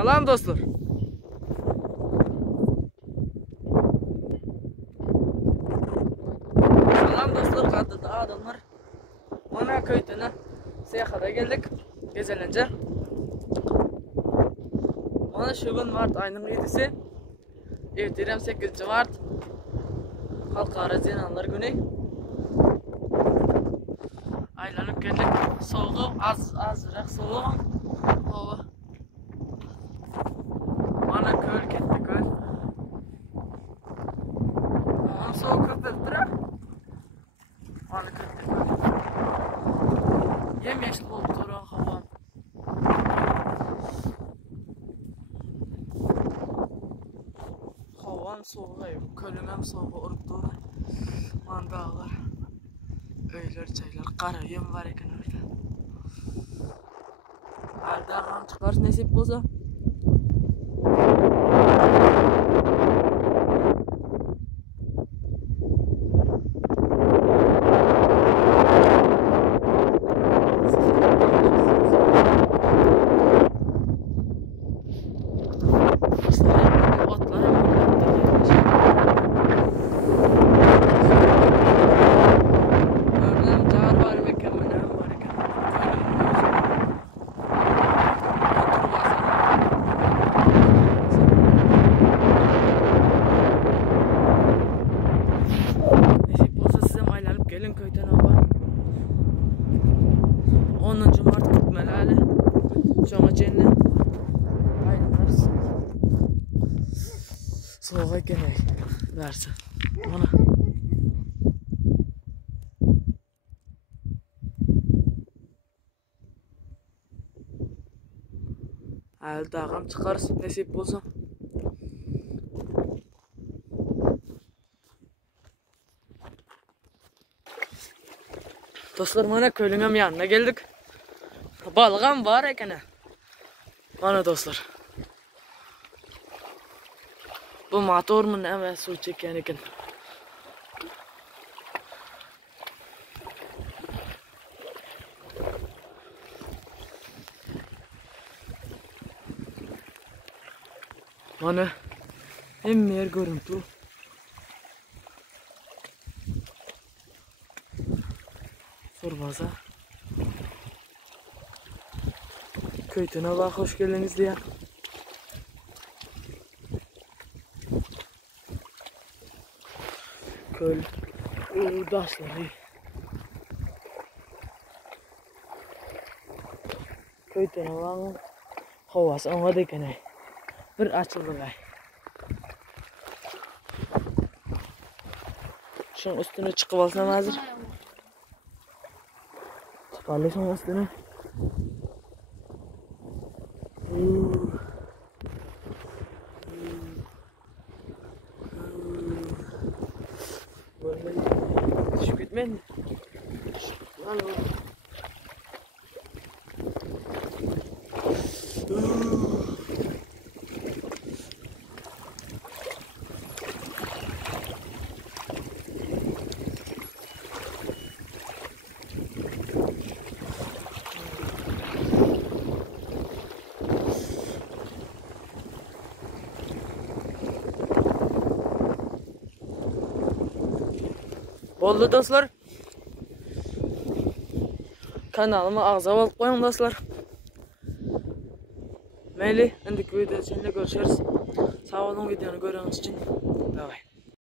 Salam dostlar. Salam dostlar, qadrli adamlar. Mana Köytene seyahate geldik. Gezelince. Mana şu gün Mart ayının 7'si. Ertirem 8 Mart. Halkara Zinanlar günü. Aylanıp geldik. Soğuğu azırak soğuğu. Hava. Mana köl ketdi köl. Mana soğuk köpürdür ha. Mana köpürdür. Yem yeşil oldu toran havan. Havan soğuğa yok. Kölün hem soğuğa urup doğru. Mana dağlar. Öyler çaylar. Qara yem var ekan orada. Ardağın çıkar nasip olsa. Gelin köyden hava 10. Mart gitmeli hali. Şoňa cennet aylanarız. Soğuğa geley versin. Mana hali dağım çıkarız nasip bolsa. Dostlar mana köylüňem yanına geldik. Balığam var ekan. Mana dostlar. Bu motor mu näme suv çeken ekan. Mana hem yer görüntü. Sorbaza. Köytene bak, hoş geldiniz diye. Köl. Daşları. Köytene bak. Havası ona dekene. Bir açıldı gay. Şunun üstüne çıkıp alsam hazır. Çıkarlı şunun üstüne. Düşüp gitmeyin mi? Oldu dostlar. Kanalıma ağza alıp koyun dostlar. Meyli, endiki videoda seninle görüşürüz. Sağ olun videonu gördüğünüz için. Davay.